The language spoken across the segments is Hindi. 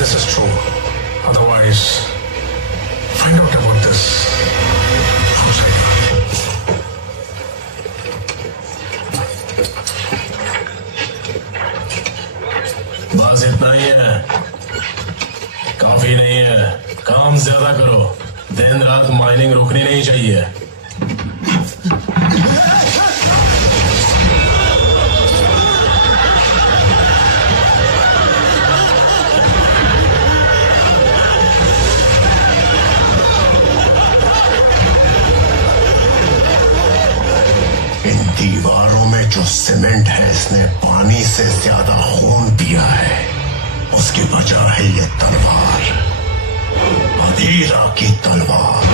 this is true. Otherwise, find out about this outside. बस इतना ही है, काफी नहीं है। काम ज्यादा करो, दिन रात माइनिंग रुकनी नहीं चाहिए। इन दीवारों में जो सीमेंट है, इसने पानी से ज्यादा खून पिया है। उसकी वजह है ये तलवार, अधीरा की तलवार।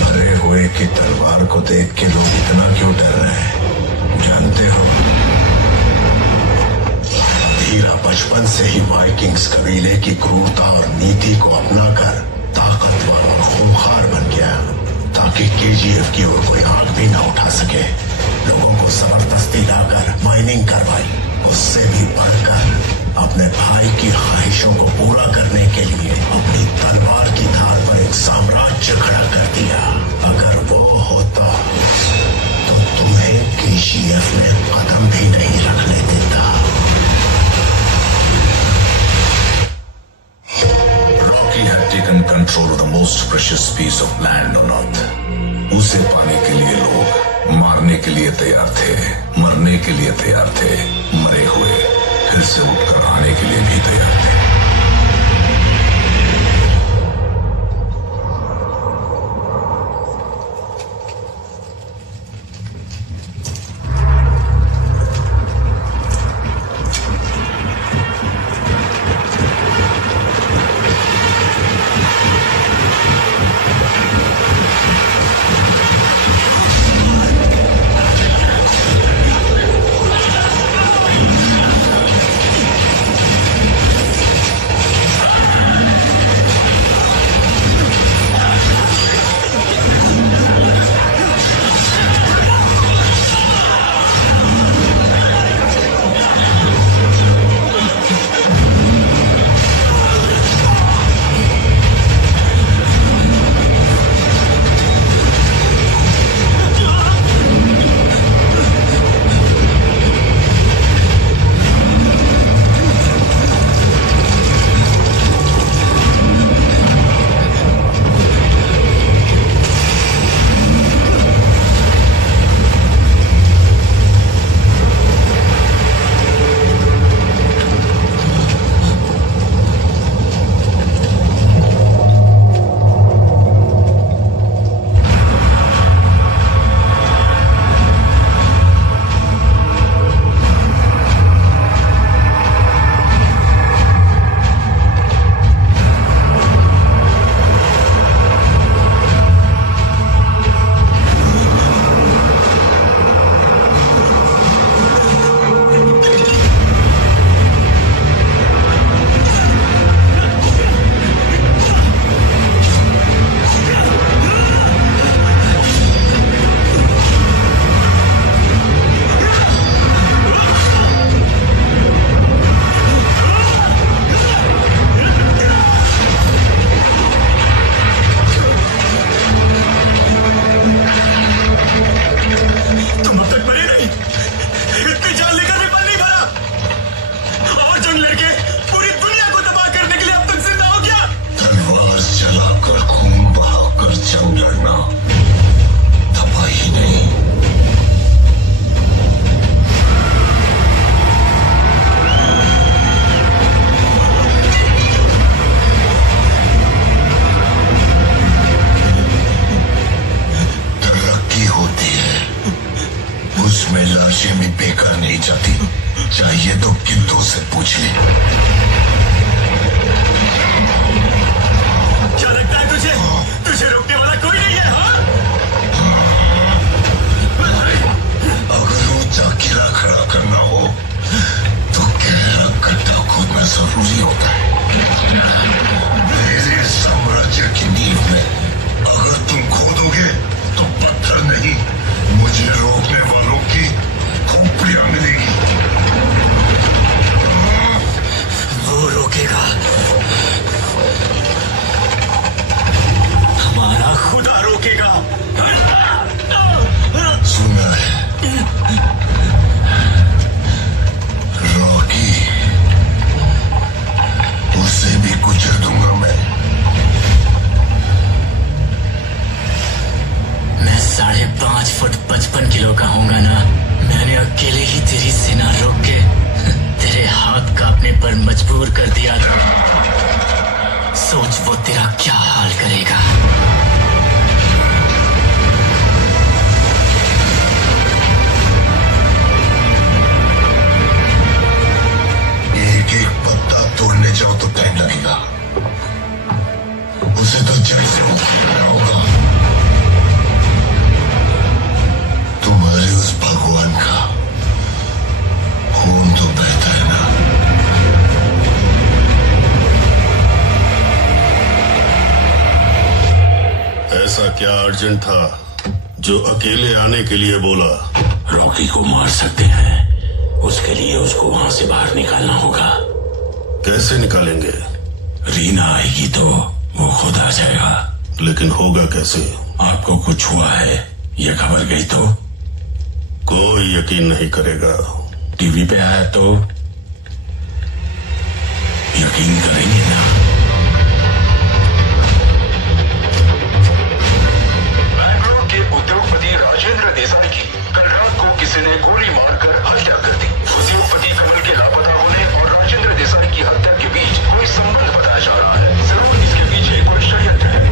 मरे हुए की तलवार को देख के लोग इतना क्यों डर रहे हैं, जानते हो? अधीरा बचपन से ही वाइकिंग्स कबीले की क्रूरता और नीति को अपनाकर ताकतवर और खूंखार बन गया, ताकि केजीएफ की ओर कोई आंख भी ना उठा सके। लोगों को जबरदस्ती लाकर माइनिंग करवाई, उससे भी बढ़कर अपने भाई की ख्वाहिशों को पूरा करने के लिए अपनी तलवार की धार पर एक साम्राज्य खड़ा कर दिया। अगर वो होता तो तुम्हें केजीएफ में कदम भी नहीं रखने देता। Rocky had taken control of the most precious piece of land on earth. उसे पाने के लिए लोग मारने के लिए तैयार थे, मरने के लिए तैयार थे, मरे हुए फिर से उठकर आने के लिए भी तैयार थे। लाशें भी बेकार नहीं जाती, चाहिए तो किंतु से पूछ ले। क्या लगता है तुझे? तुझे रोकने वाला कोई नहीं है? हाँ? अगर ऊंचा किला खड़ा करना हो तो गहरा गड्ढा खोदना जरूरी होता है। मेरे साम्राज्य की नींव में अगर तुम खोदोगे तो पत्थर नहीं मैं 5.5 फुट 55 किलो का होऊंगा ना। मैंने अकेले ही तेरी सेना रोक के तेरे हाथ कांपने पर मजबूर कर दिया था। सोच वो तेरा क्या हाल करेगा। एक एक पत्ता तोड़ने जाओ तो टाइम लगेगा, उसे तो जड़ से उखाड़ना होगा। तुम्हारे उस भगवान का खून तो बहता है ना। ऐसा क्या अर्जेंट था जो अकेले आने के लिए बोला? रॉकी को मार सकते हैं, उसके लिए उसको वहां से बाहर निकालना होगा। कैसे निकालेंगे? रीना आएगी तो वो खुद आ जाएगा। लेकिन होगा कैसे? आपको कुछ हुआ है ये खबर गई तो कोई यकीन नहीं करेगा। टीवी पे आया तो यकीन करेंगे ना। बैंगलोर के उद्योगपति राजेंद्र देसाई की कल रात को किसी ने गोली मारकर हत्या कर दी। उद्योगपति कमल के लापता होने और राजेंद्र देसाई की हत्या के बीच कोई संबंध बताया जा रहा है। जरूर इसके पीछे कोई षड्यंत्र है।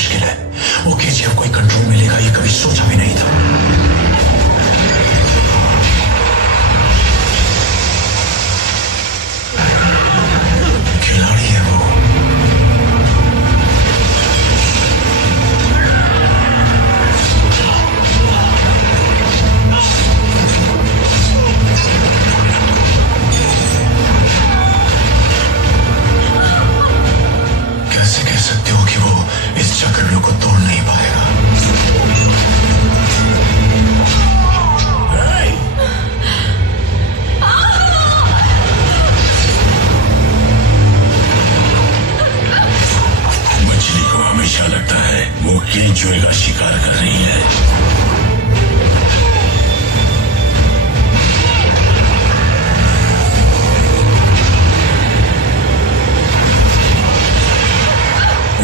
मुश्किल है। वो केजीएफ कोई कंट्रोल में लेगा ये कभी सोचा भी नहीं था। खिलाड़ी है वो। कैसे कह सकते हो कि वो इस चक्रव्यूह को तोड़ नहीं पाएगा? मछली को हमेशा लगता है वो केंचुए का शिकार कर रही है।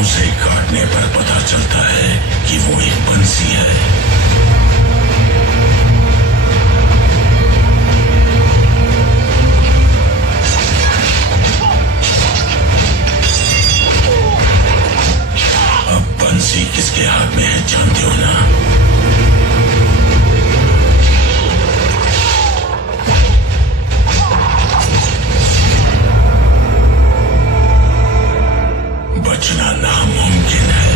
उसे काटने पर पता चलता है कि वो एक बंसी है। अब बंसी किसके हाथ में है जानते हो ना? बचना नामुमकिन है।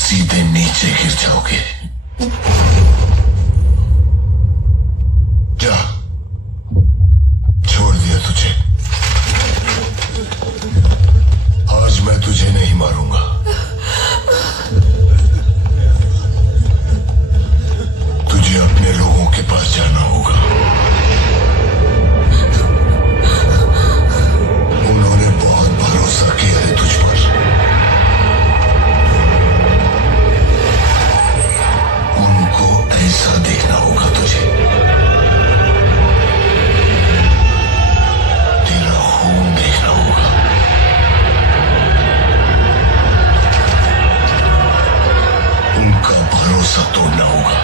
सीधे नीचे गिर जाओगे। जा, छोड़ दिया तुझे। आज मैं तुझे नहीं मारूंगा। तुझे अपने लोगों के पास जाना होगा। उन्होंने बहुत भरोसा किया है तुझ पर। उनको ऐसा देखना होगा तुझे। तेरा खून देखना होगा। उनका भरोसा तोड़ना होगा।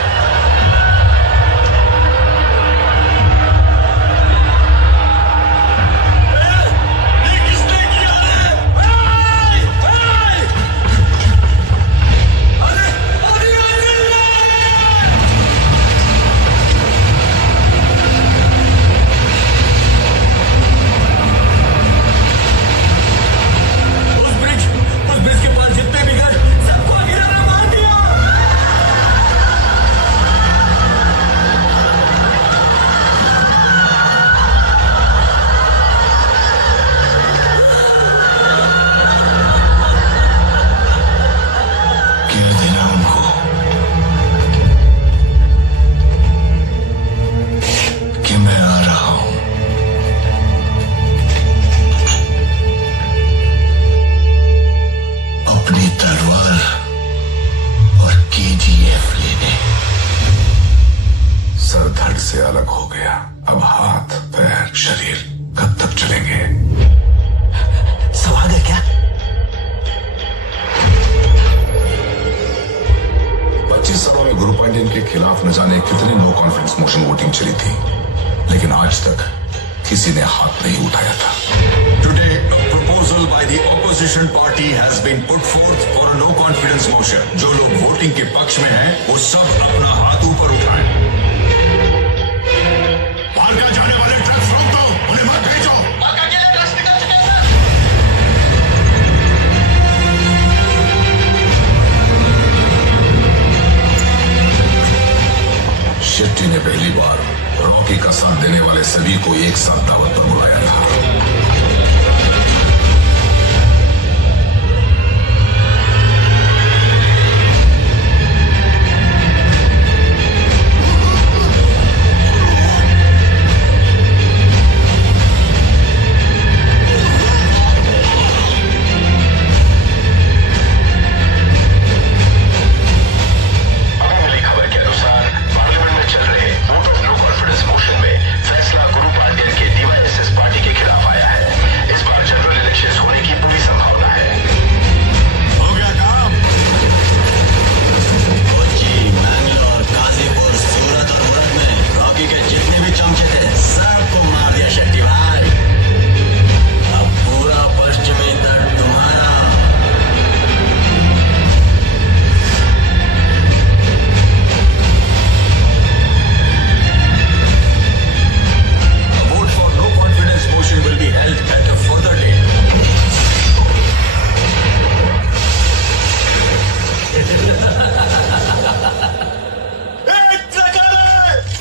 शरीर कब तक चलेंगे? सवाल है क्या? 25 सालों में गुरु पांड्यन के खिलाफ न जाने कितने नो कॉन्फिडेंस मोशन वोटिंग चली थी, लेकिन आज तक किसी ने हाथ नहीं उठाया था। Today, a proposal by the opposition party has been put forth for a no confidence motion. जो लोग वोटिंग के पक्ष में हैं, वो सब अपना हाथ ऊपर उठाएं। मार्का जाने वाले ट्रक्स रोक दो, उन्हें मत भेजो। शेट्टी ने पहली बार रॉकी का साथ देने वाले सभी को एक साथ दावत पर बुलाया था।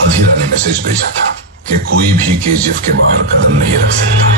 अधीरा ने मैसेज भेजा था कि कोई भी केजीएफ के बाहर कदम नहीं रख सकता।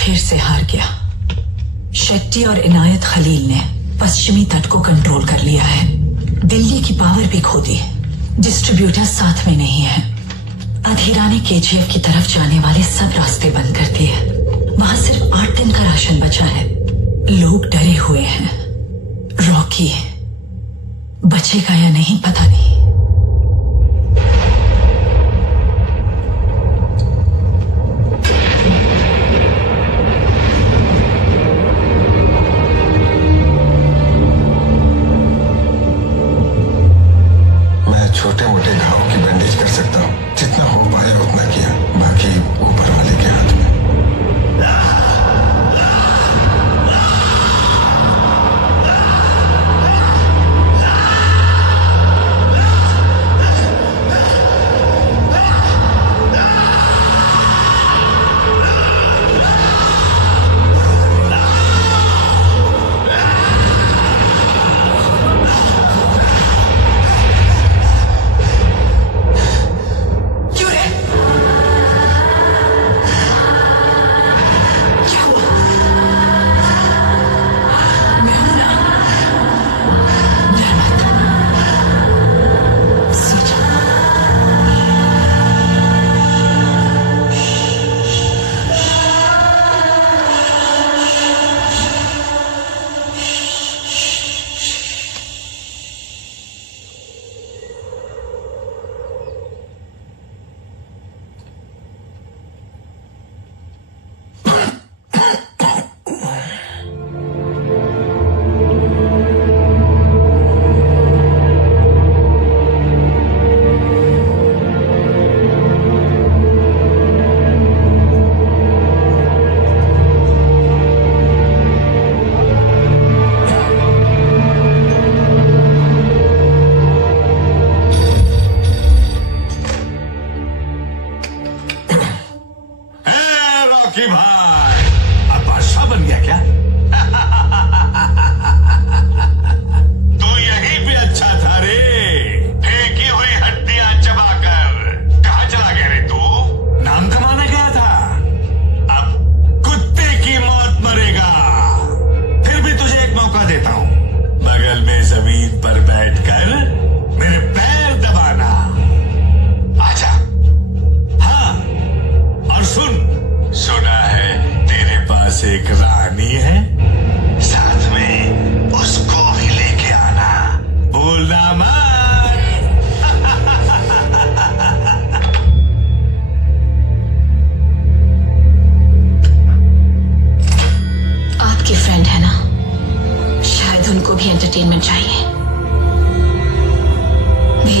फिर से हार गया। शेट्टी और इनायत खलील ने पश्चिमी तट को कंट्रोल कर लिया है। दिल्ली की पावर भी खो दी। डिस्ट्रीब्यूटर साथ में नहीं है। अधीरा ने केजीएफ की तरफ जाने वाले सब रास्ते बंद कर दिए। वहां सिर्फ 8 दिन का राशन बचा है। लोग डरे हुए हैं। रॉकी बचेगा या नहीं पता नहीं। छोटे मोटे घाव की बैंडेज कर सकता हूँ, जितना हो पाया उतना किया, बाकी ऊपर वाले के हाथ में।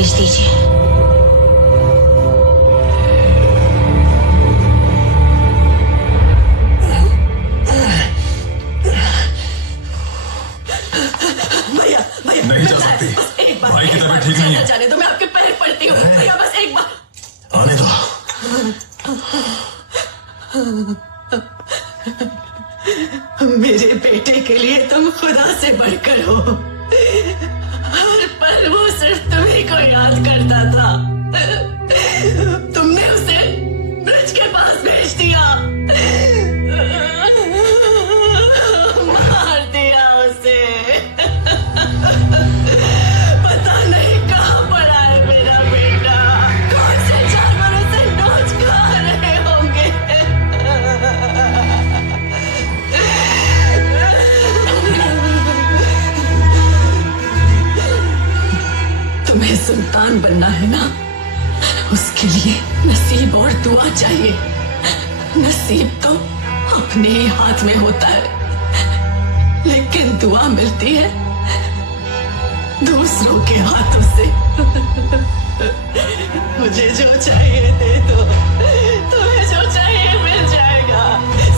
भेज दीजिए। भैया भैया नहीं जा सकती। एक बार भाई की तबीयत ठीक नहीं है। जाने दो, मैं आपके पैर पड़ती हूँ भैया, बस एक बार। आने दो। मेरे बेटे के लिए तुम खुदा से बढ़कर हो। हर पल वो सिर्फ तुम्ही को याद करता था। तुमने उसे ब्रिज के पास भेज दिया, मार दिया उसे। पता नहीं कहाँ पड़ा है मेरा बेटा, कौन से जानवरों से नोच खा रहे होंगे। तुम्हें सुल्तान बनना है ना, उसके लिए नसीब और दुआ चाहिए। नसीब तो अपने ही हाथ में होता है, लेकिन दुआ मिलती है दूसरों के हाथों से। मुझे जो चाहिए दे दो, तुम्हें जो चाहिए मिल जाएगा।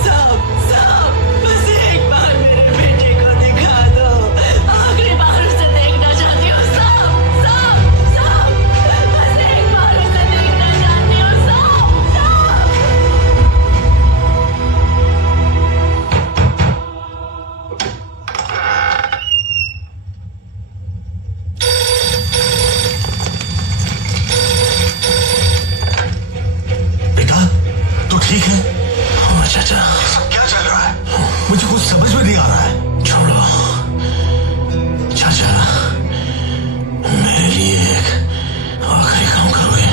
सब सब बस एक बार मेरे बेटे को दिखा दो, आखिरी बार उसे देखना चाहती हूँ। सब सब सब बस एक बार उसे देखना चाहती हूँ। सब सब बेटा तू ठीक है? हाँ चाचा, सब क्या चल रहा है? मुझे कुछ समझ में नहीं आ रहा है। छोड़ो चाचा, मेरे लिए एक आखिरी काम करोगे?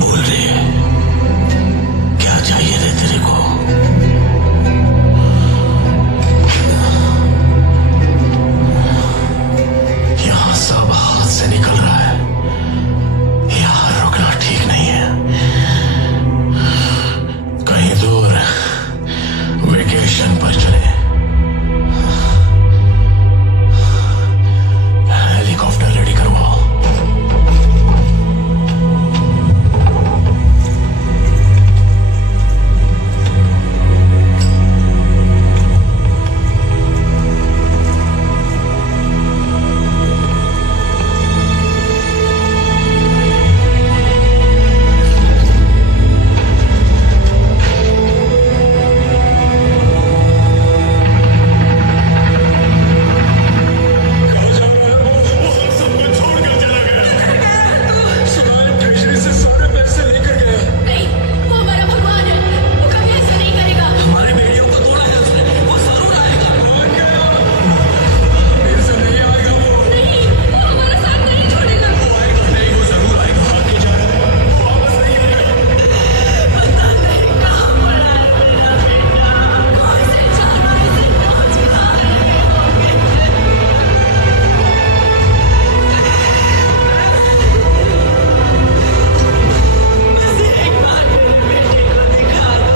बोल रही है, क्या चाहिए रे तेरे को? यहाँ सब हाथ से निकल रहा है, यहाँ रुकना ठीक नहीं है। कहीं दूर वेकेशन पर चले, हेलीकॉप्टर रेडी करवाओ। नहीं, वो हमारा भगवान है, वो कभी ऐसा नहीं करेगा। हमारे बेड़ियों को तोड़ा है उसने, वो जरूर आएगा। नहीं, वो हमारा साथ नहीं छोड़ेगा। नहीं, वो जरूर आएगा। पता नहीं कहाँ पड़ा है मेरा बेटा, कौन से जानवर से नोच खा रहे होंगे। बस एक बार मेरे बेटे को दिखा दो,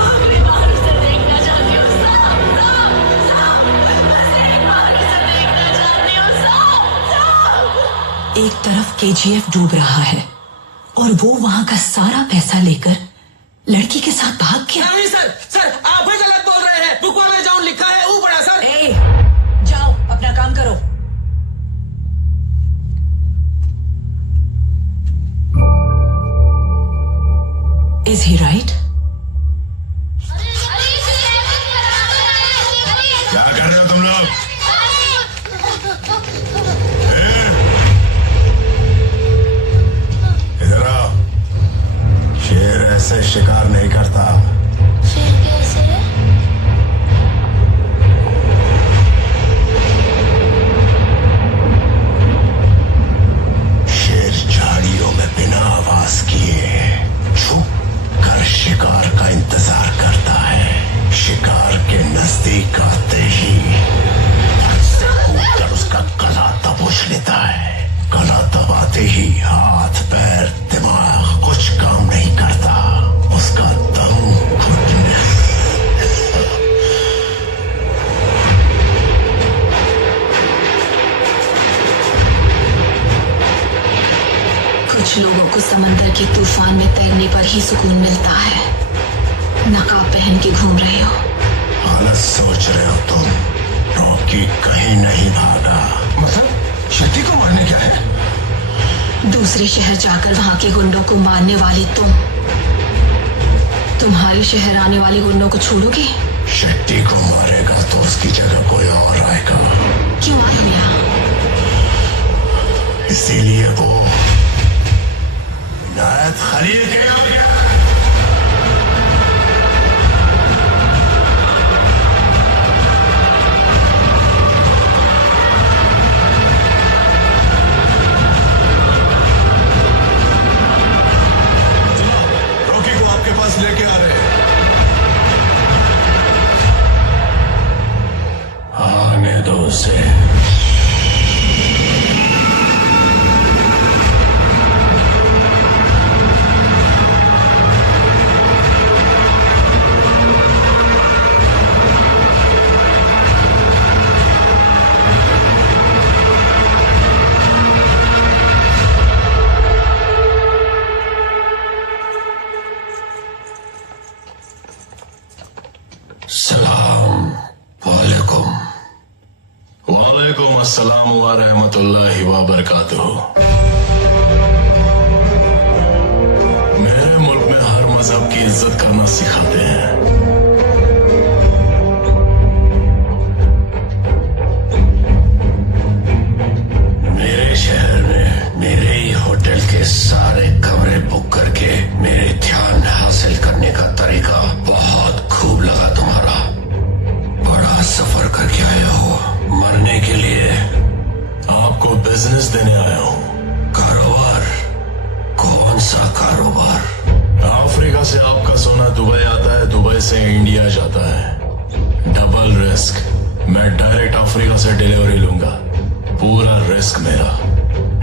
आखिरी बार उसे देखना चाहती हूँ। सब सब सब बस एक बार उसे देखना चाहती हूँ। सब सब एक तरफ केजीएफ डूब रहा है और वो वहां का सारा पैसा लेकर लड़की के साथ भाग गया। नहीं सर, सर आप ही गलत बोल रहे हैं। बुक में जाऊन लिखा है वो बड़ा सर। ए, जाओ अपना काम करो। Is he right? क्या कर रहे हो तुम लोग? इधर आओ। शेर ऐसे शिकार नहीं करता। फिर कैसे? शेर झाड़ियों में बिना आवाज किए छुप कर शिकार का इंतजार करता है। शिकार के नजदीक आते ही कूदकर उसका गला दबोच लेता है। गला दबाते ही हाथ पैर दिमाग कुछ काम नहीं करता। उसका दम कुछ लोगों को समंदर के तूफान में तैरने पर ही सुकून मिलता है। नकाब पहन के घूम रहे हो। गलत सोच रहे हो तुम। रॉकी कहीं नहीं भागा। मतलब शेट्टी को मारने क्या है? दूसरे शहर जाकर वहां के गुंडों को मारने वाले तुम तुम्हारे शहर आने वाले गुंडों को छोड़ोगे? शेट्टी को मारेगा तो उसकी जगह कोई और आएगा। क्यों आएगा? इसीलिए वो इनायत खलील के आ गया। रॉकी को आपके पास लेके आ रहे हैं। आने दो उसे। सलाम वालेकुम। वालेकुम अस्सलाम व रहमतुल्लाहि व बरकातुहू। मेरे मुल्क में हर मजहब की इज्जत करना सिखाते हैं। मेरे शहर में मेरे ही होटल के सारे कमरे बुक करके मेरे ध्यान हासिल करने का तरीका बहुत खूब लगा तुम्हारा। बड़ा सफर करके आए हो। मरने के लिए आपको बिजनेस देने आया हूँ। कारोबार? कौन सा कारोबार? अफ्रीका से आपका सोना दुबई आता है, दुबई से इंडिया जाता है। Double risk. मैं डायरेक्ट अफ्रीका से डिलीवरी लूंगा। पूरा रिस्क मेरा।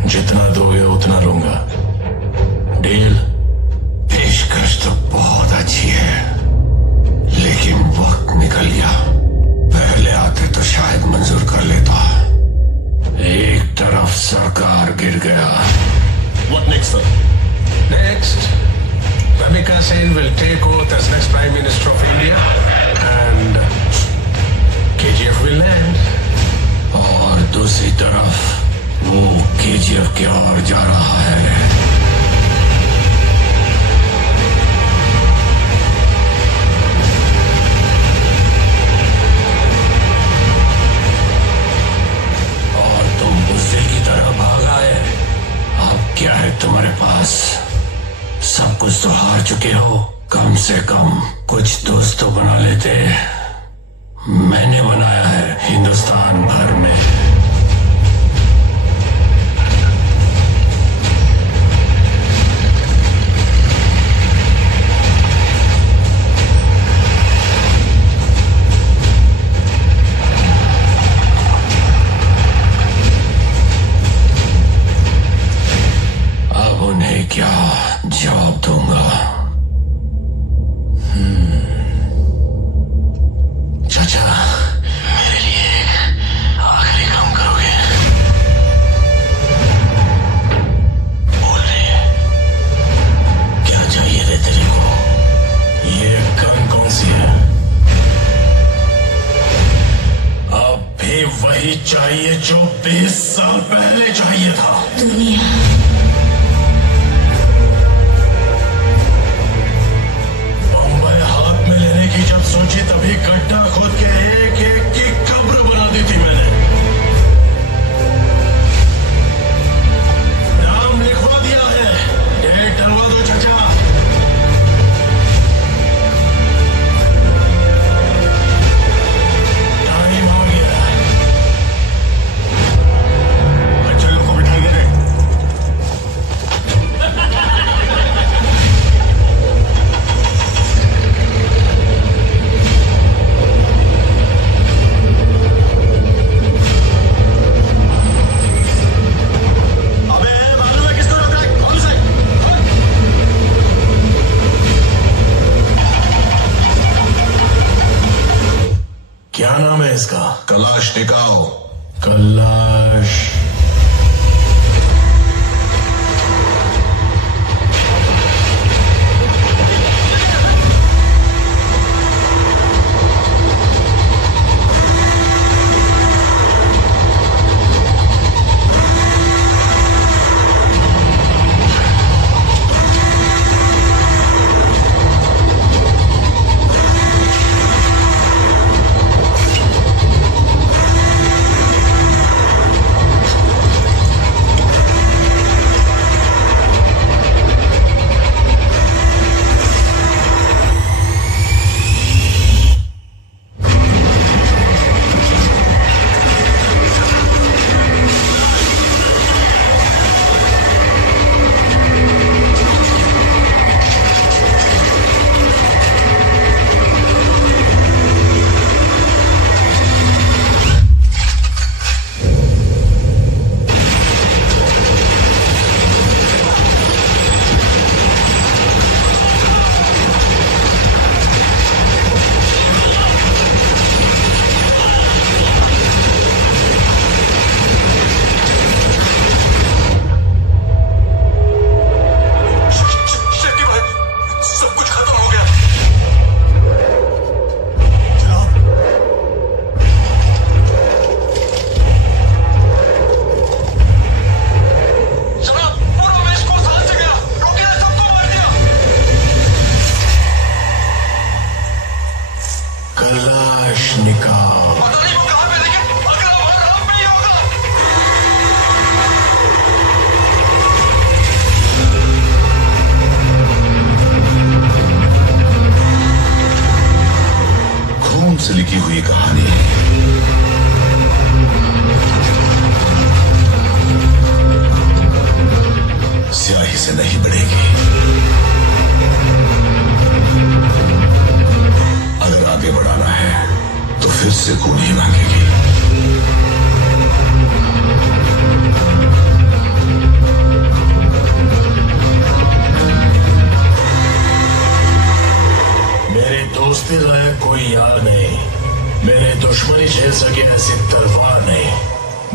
जितना दोगे उतना लूंगा। डील? पेशकश तो बहुत अच्छी है, लेकिन वक्त निकल गया। पहले आते तो शायद मंजूर कर लेता। एक तरफ सरकार गिर गया। What next, sir? Next, Ramika Sen will take oath as next Prime Minister of India, and KGF will land. और दूसरी तरफ वो केजीएफ की ओर जा रहा है। और तुम बुज़दिल की तरह भाग आए। अब क्या है तुम्हारे पास? सब कुछ तो हार चुके हो। कम से कम कुछ दोस्त तो बना लेते। मैंने बनाया है हिंदुस्तान भर में। अब उन्हें क्या जवाब दूंगा? चाचा, मेरे लिए एक आखिरी काम करोगे? बोल रही है। क्या चाहिए रे तेरे को? ये गन कौन सी है? अब भी वही चाहिए जो 20 साल पहले चाहिए था। दुनिया बम्बई हाथ में लेने की जब सोची तभी गड्ढा खोद के एक एक की कब्र बना दी थी मैंने। नाम लिखवा दिया है। डेट डलवा दो चाचा। टाइम आ गया। बच्चे लोग को बिठा दे। अबे मालूम है किसको रोका है? कौन सा? क्या नाम है इसका? कलाश टिकाओ। कलाश।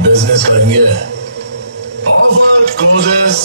बिजनेस करेंगे। Offer closes.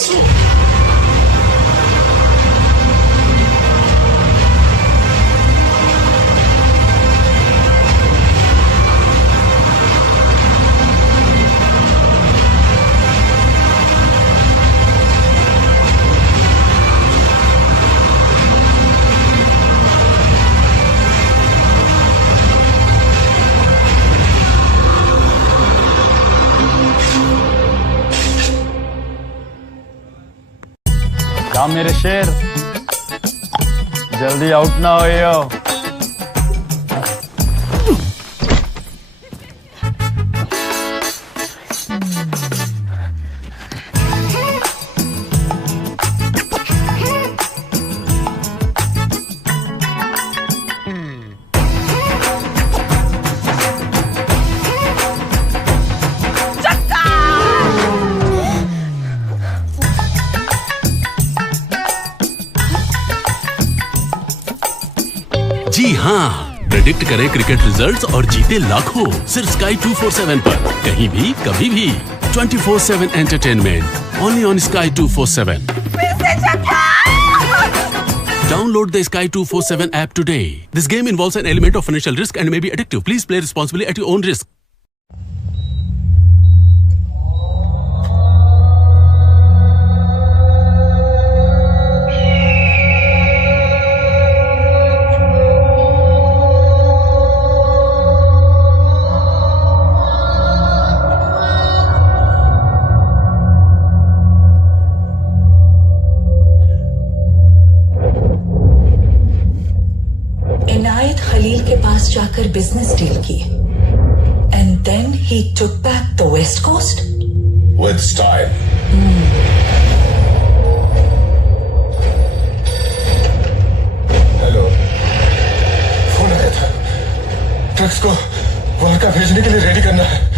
काम मेरे शेर, जल्दी आउट ना हो। जी हाँ, प्रेडिक्ट करें क्रिकेट रिजल्ट्स और जीते लाखों सिर्फ स्काई 247 पर, कहीं भी कभी भी 24/7 entertainment only on sky 247। Download the Sky 247 app today. This game involves an element of financial risk and may be addictive. Please play responsibly at your own risk. Inayat Khalil के पास जाकर बिजनेस डील की and then he took back the west coast with style. Hello, phone आया था। ट्रक्स को वहां का भेजने के लिए रेडी करना है।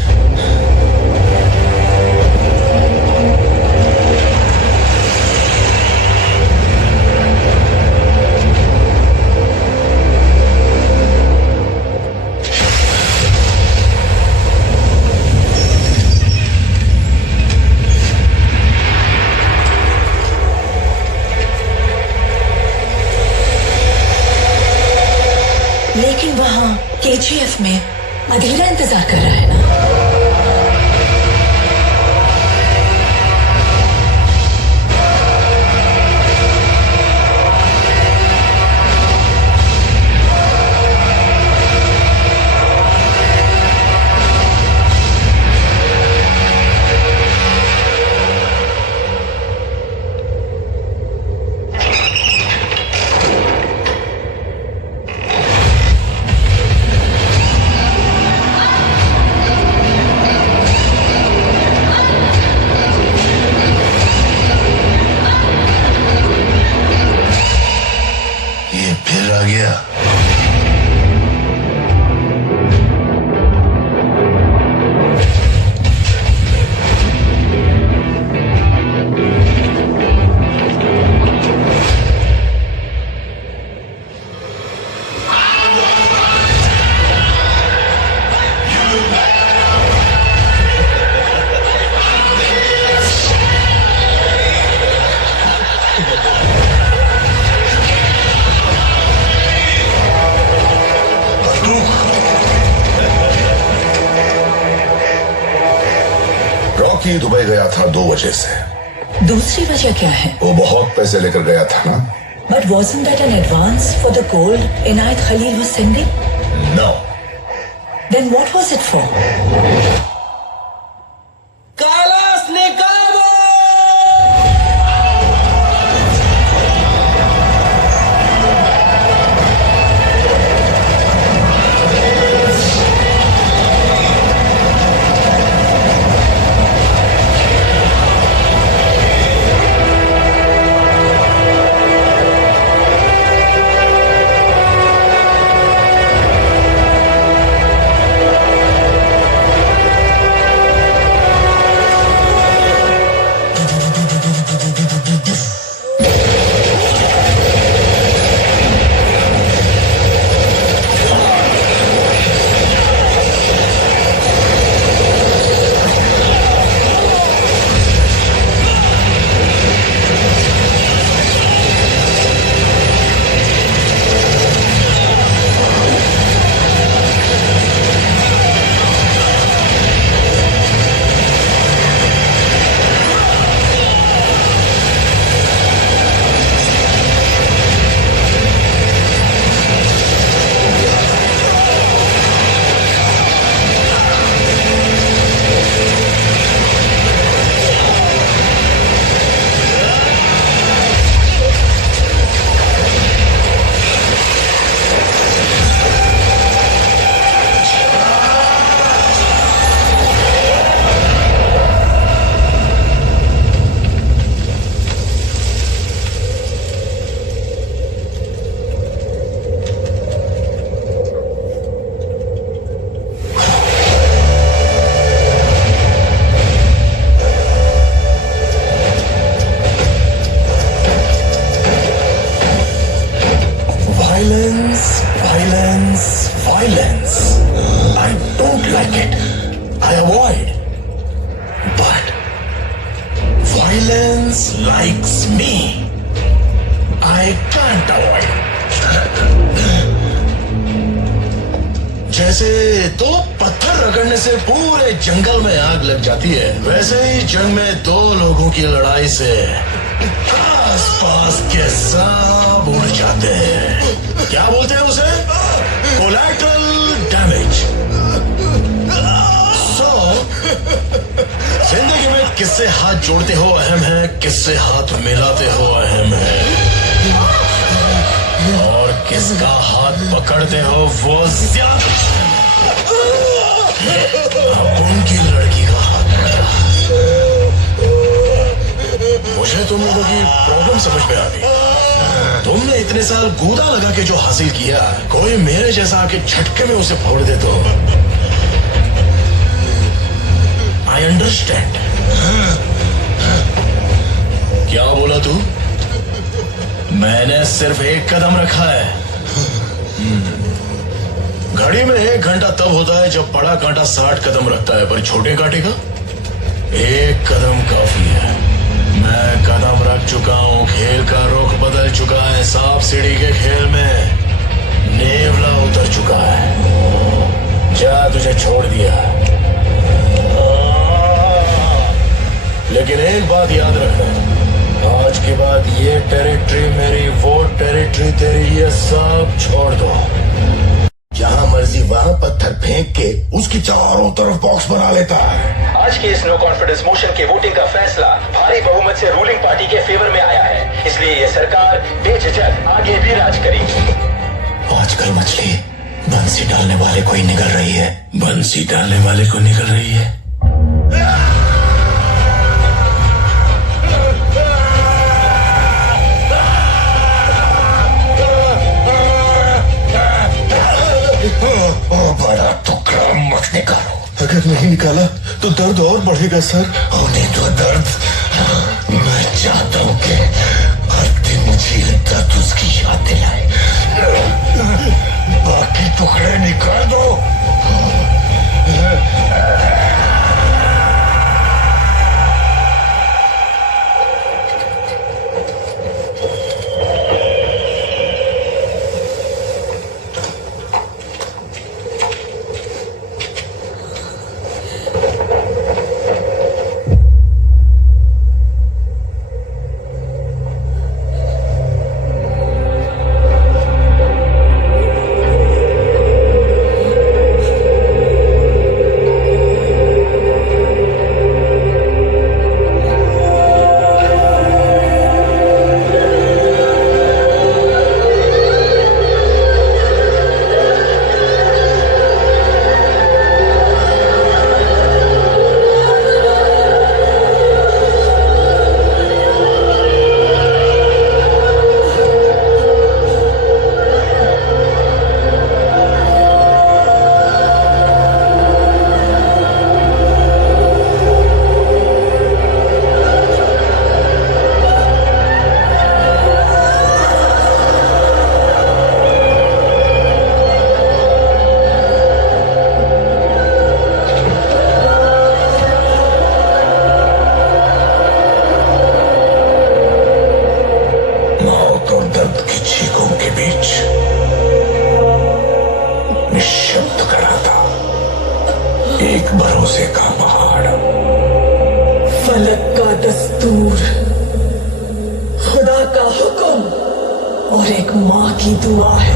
लेकिन वहां केजीएफ में अधीरा इंतजार कर रहा है ना। फिर आ गया। रॉकी दुबई गया था 2 वजह से। दूसरी वजह क्या है? वो बहुत पैसे लेकर गया था ना। But wasn't that an advance for the gold Inayat Khalil was sending? No. Then what was it for? avoid. But violence likes me. I can't avoid. जैसे दो पत्थर रगड़ने से पूरे जंगल में आग लग जाती है, वैसे ही जंग में दो लोगों की लड़ाई से आसपास के सब उड़ जाते हैं। क्या बोलते हैं उसे? Collateral damage. जिंदगी में किससे हाथ जोड़ते हो अहम है, किससे हाथ मिलाते हो अहम है, और किसका हाथ पकड़ते हो वो ज्यादा। अब उनकी लड़की का हाथ पकड़ा। मुझे तुम लोगों की प्रॉब्लम समझ में आ गई। तुमने इतने साल गूदा लगा के जो हासिल किया, कोई मेरे जैसा आके झटके में उसे फोड़ दे तो आई अंडरस्टैंड। क्या बोला तू? मैंने सिर्फ एक कदम रखा है। घड़ी में 1 घंटा तब होता है जब बड़ा कांटा 60 कदम रखता है, पर छोटे कांटे का 1 कदम काफी है। मैं कदम रख चुका हूं, खेल का रुख बदल चुका है, सांप सीढ़ी के खेल में नेवला उतर चुका है। जा, तुझे छोड़ दिया, लेकिन एक बात याद रखना, आज के बाद ये टेरिटरी मेरी, वो टेरिटरी तेरी, ये सब छोड़ दो। जहां मर्जी वहां पत्थर फेंक के उसकी चारों तरफ बॉक्स बना लेता है। आज के इस नो कॉन्फिडेंस मोशन के वोटिंग का फैसला भारी बहुमत से रूलिंग पार्टी के फेवर में आया है, इसलिए ये सरकार बेझिझक आगे भी राज करेगी। आजकल मछली बंसी डालने वाले को ही निकल रही है, बंसी डालने वाले को निकल रही है। बड़ा टुकड़ा मत निकालो। अगर नहीं निकाला तो दर्द और बढ़ेगा सर। होने दो दर्द। मैं चाहता हूं कि हर दिन मुझे ये दर्द उसकी याद दिलाए। बाकी टुकड़े निकाल दो। भरोसे का पहाड़। फलक का दस्तूर, खुदा का हुक्म और एक माँ की दुआ है।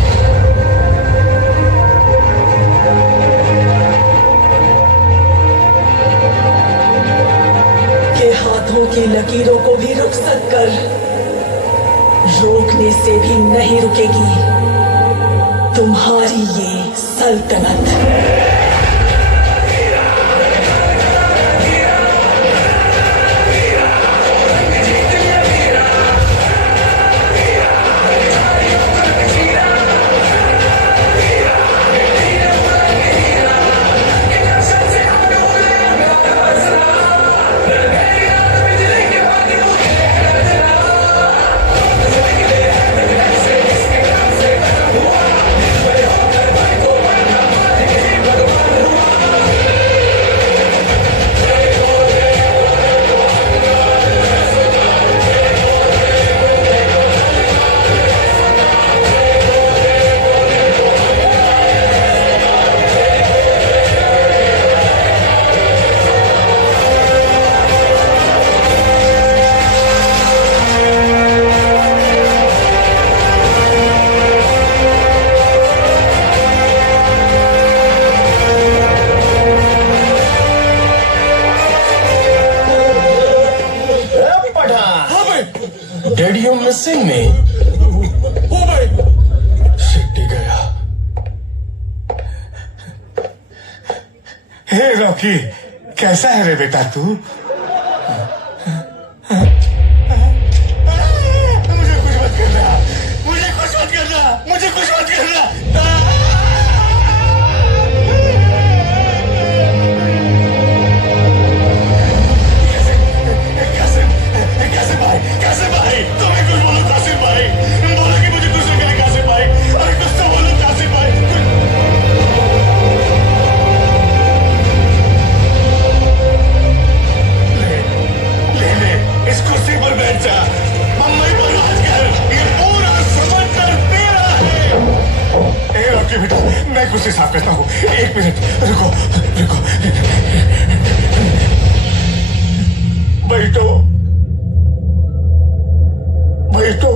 के हाथों की लकीरों को भी रुखसत कर, रोकने से भी नहीं रुकेगी तुम्हारी ये सल्तनत। you missing me? ओ भाई शेट्टी गया। हे रॉकी, कैसा है रे बेटा तू? मुझे कुछ मत करना, मुझे कुछ मत करना, मुझे कुछ मत करना। कासिम भाई, तुम्हें कुछ बोलो कासिम भाई, बोलो कि मुझे कुछ नहीं करे कासिम भाई, अरे कुछ तो बोलो कासिम भाई। ले इस कुर्सी पर बैठ जा, मम्मी पर राज कर, ये पूरा समंदर तेरा है। ए रॉकी बेटा, मैं कुर्सी साफ करता हूँ, 1 मिनट रुको रुको। बैठो बैठो।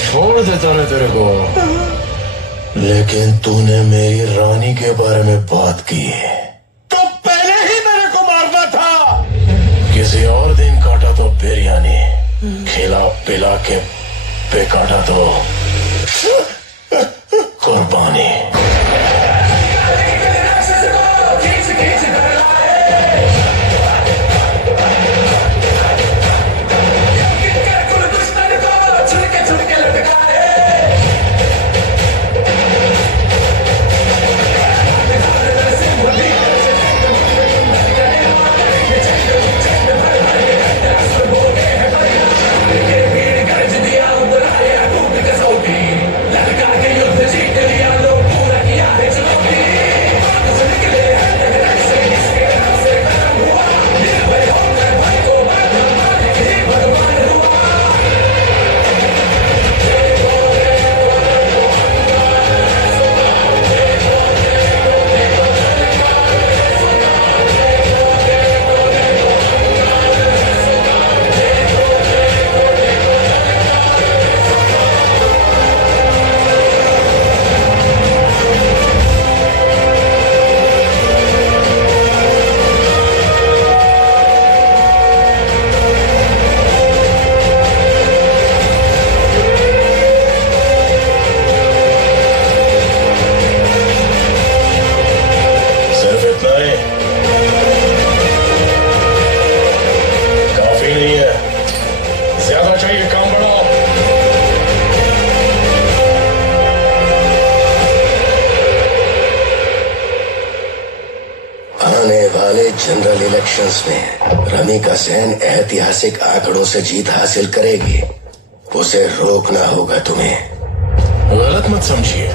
छोड़ देता ना तेरे को, लेकिन तूने मेरी रानी के बारे में बात की है। तो पहले ही मेरे को मारना था। किसी और दिन काटा तो बिरयानी, खिला पिला के पे काटा तो कुर्बानी। जनरल इलेक्शंस में रमिका सेन ऐतिहासिक आंकड़ों से जीत हासिल करेगी। उसे रोकना होगा तुम्हें। गलत मत समझिए,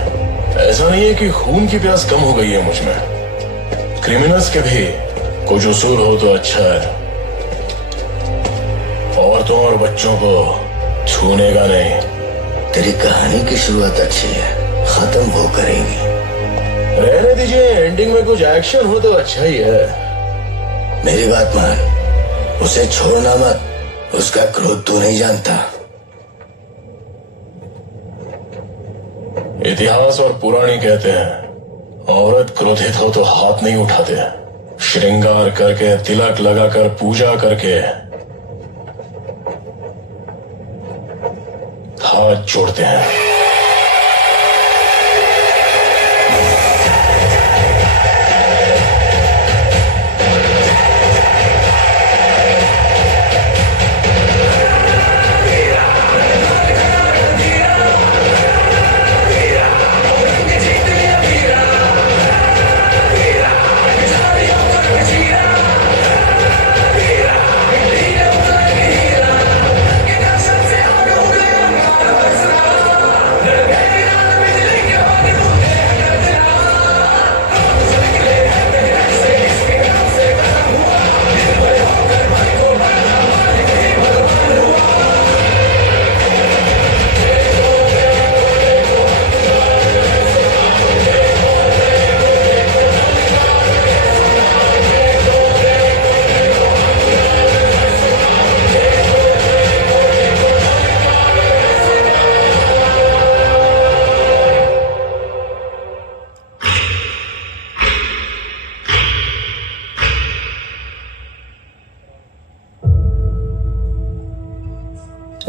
ऐसा नहीं है कि खून की प्यास कम हो गई है मुझ में। क्रिमिनल्स के भी कुछ उसूल हो तो अच्छा है। औरतों और बच्चों को छूने का नहीं। तेरी कहानी की शुरुआत अच्छी है, खत्म वो करेगी। रहने दीजिए, एंडिंग में कुछ एक्शन हो तो अच्छा ही है। मेरी बात मान, उसे छोड़ना मत। उसका क्रोध तू नहीं जानता। इतिहास और पुराणी कहते हैं, औरत क्रोधित हो तो हाथ नहीं उठाते, श्रृंगार करके, तिलक लगाकर, पूजा करके हाथ जोड़ते हैं।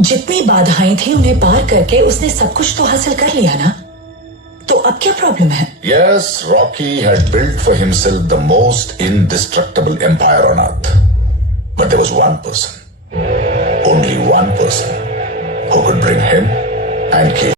जितनी बाधाएं थी उन्हें पार करके उसने सब कुछ तो हासिल कर लिया ना, तो अब क्या प्रॉब्लम है? Yes, Rocky had built for himself the most indestructible empire on earth. But there was one person, only one person, who could bring him and KGF